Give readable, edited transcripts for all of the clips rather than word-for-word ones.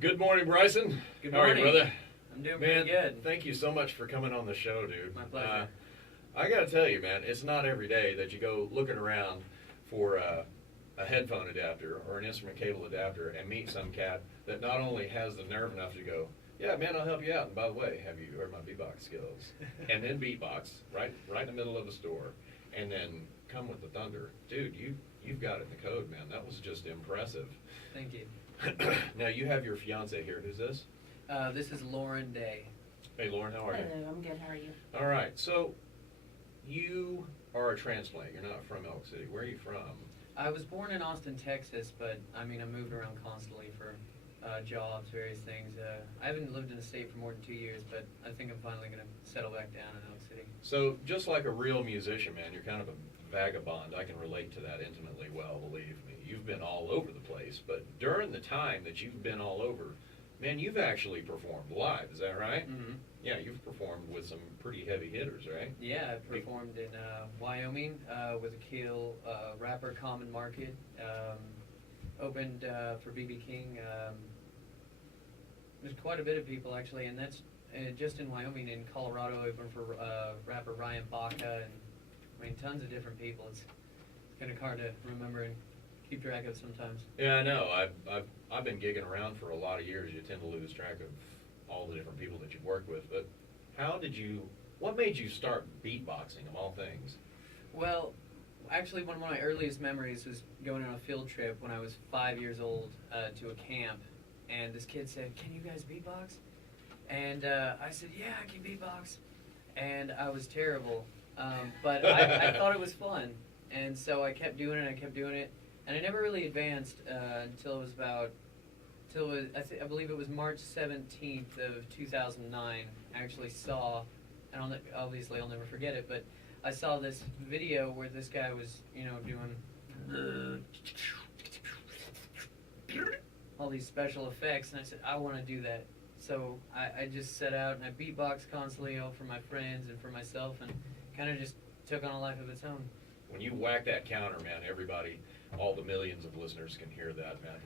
Good morning, Bryson. Good How are morning. you, brother? I'm doing Man, pretty good. thank you so much for coming on the show, dude. My pleasure. I got to tell you, man, it's not every day that you go looking around for a headphone adapter or an instrument cable adapter and meet some cat that not only has the nerve enough to go, yeah, man, I'll help you out. And by the way, have you heard my beatbox skills? And then beatbox right in the middle of the store, and then come with the thunder, dude. You've got it in the code, man. That was just impressive. Thank you. Now you have your fiance here. Who's this? This is Lauren Day. Hey, Lauren, how are you? Hello, I'm good. How are you? All right. So you are a transplant. You're not from Elk City. Where are you from? I was born in Austin, Texas, but I moved around constantly for jobs, various things. I haven't lived in the state for more than 2 years, but I think I'm finally going to settle back down in Elk City. So just like a real musician, man, you're kind of a vagabond. I can relate to that intimately well, believe me. You've been all over the place, but during the time that you've been all over, man, you've actually performed live. Is that right? Mm-hmm. Yeah, you've performed with some pretty heavy hitters, right? Yeah, I performed in Wyoming with a Kill rapper, Common Market. Opened for B.B. King. There's quite a bit of people actually, and that's just in Wyoming. In Colorado, opened for rapper Ryan Baca, and tons of different people. It's kind of hard to remember and keep track of sometimes. Yeah, I know. I've been gigging around for a lot of years. You tend to lose track of all the different people that you've worked with. But what made you start beatboxing of all things? Well, actually, one of my earliest memories was going on a field trip when I was 5 years old to a camp, and this kid said, "Can you guys beatbox?" And I said, "Yeah, I can beatbox," and I was terrible, but I thought it was fun, and so I kept doing it, and I never really advanced until it was I believe it was March 17th of 2009. I actually saw, and obviously I'll never forget it, but I saw this video where this guy was, doing all these special effects, and I said, I want to do that. So I just set out and I beatboxed constantly, for my friends and for myself, and kind of just took on a life of its own. When you whack that counter, man, everybody, all the millions of listeners can hear that, man.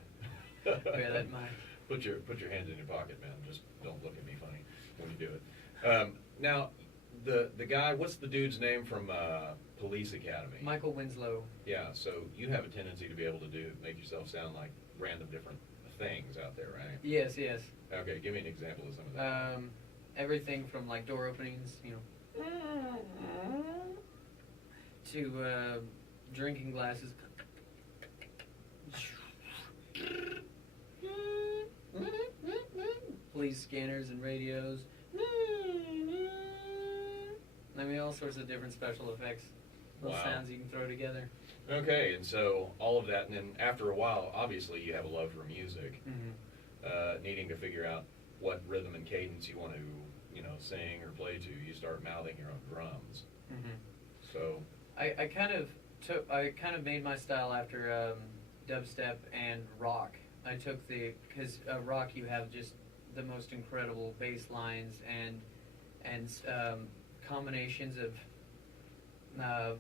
Yeah, that might. Put your hands in your pocket, man. Just don't look at me funny when you do it. Now, the guy, what's the dude's name from Police Academy? Michael Winslow. Yeah, so you have a tendency to be able to make yourself sound like random different things out there, right? Yes. Okay, give me an example of some of that. Everything from like door openings, to drinking glasses. Police scanners and radios. All sorts of different special effects. Little Wow. sounds you can throw together. Okay, and so all of that, and then after a while, obviously you have a love for music, needing to figure out what rhythm and cadence you want to, sing or play to. You start mouthing your own drums. So I kind of made my style after dubstep and rock. I took because rock you have just the most incredible bass lines and combinations of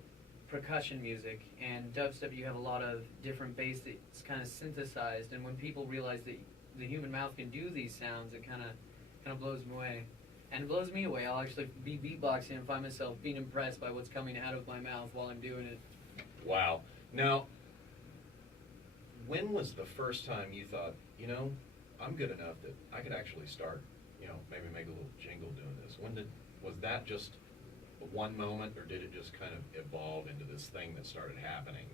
percussion music, and dubstep you have a lot of different bass that's kind of synthesized, and when people realize that the human mouth can do these sounds, it kind of blows them away. And it blows me away. I'll actually be beatboxing and find myself being impressed by what's coming out of my mouth while I'm doing it. wow. Now, when was the first time you thought, I'm good enough that I could actually start, maybe make a little jingle doing this? Was that just one moment, or did it just kind of evolve into this thing that started happening?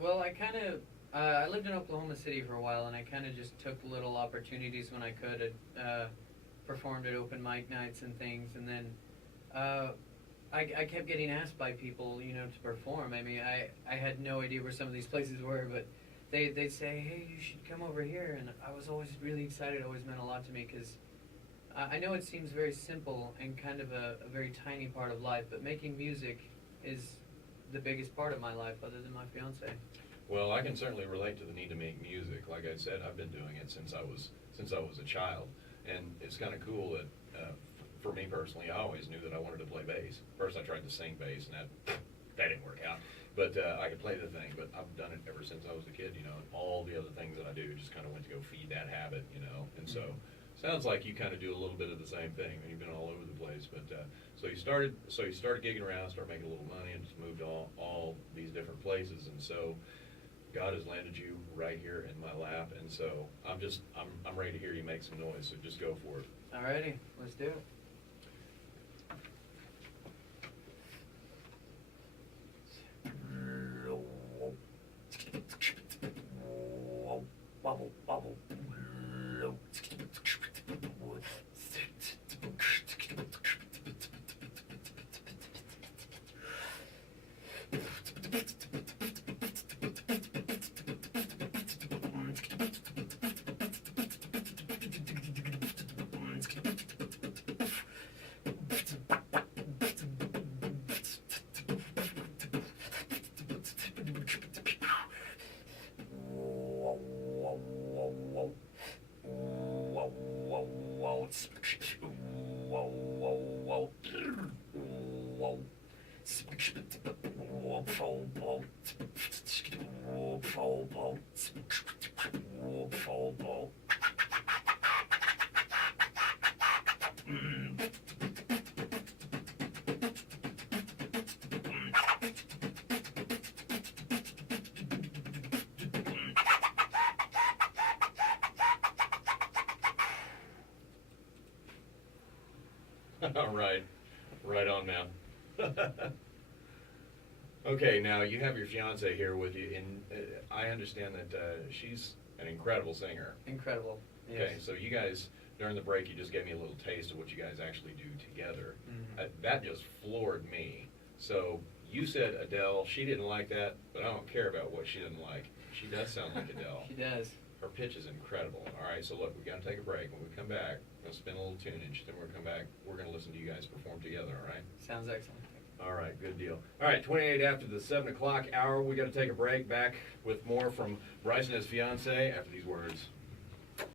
Well, I lived in Oklahoma City for a while, and I kind of just took little opportunities when I could. Performed at open mic nights and things, and then I kept getting asked by people, to perform. I had no idea where some of these places were, but they'd say, hey, you should come over here, and I was always really excited. It always meant a lot to me, because I know it seems very simple and kind of a very tiny part of life, but making music is the biggest part of my life, other than my fiance. Well, I can certainly relate to the need to make music. Like I said, I've been doing it since I was a child, and it's kind of cool that for me personally, I always knew that I wanted to play bass. First, I tried to sing bass, and that didn't work out. But I could play the thing, but I've done it ever since I was a kid, you know, and all the other things that I do just kind of went to go feed that habit, you know, and so sounds like you kind of do a little bit of the same thing, and you've been all over the place, but so you started gigging around, started making a little money, and just moved to all these different places, and so God has landed you right here in my lap, and so I'm ready to hear you make some noise, so just go for it. Alrighty, let's do it. Bubble, bubble. All right. Right on, man. Okay, now you have your fiance here with you, and I understand that she's an incredible singer. Incredible. Yes. Okay, so you guys, during the break, you just gave me a little taste of what you guys actually do together. Mm-hmm. That just floored me. So you said Adele, she didn't like that, but I don't care about what she didn't like. She does sound like Adele. She does. Her pitch is incredible. All right, so look, we got to take a break. When we come back, we're going to spin a little tunage. Then we're going to come back. We're going to listen to you guys perform together, all right? Sounds excellent. All right, good deal. All right, 28 after the 7 o'clock hour. We got to take a break. Back with more from Bryson and his fiance after these words.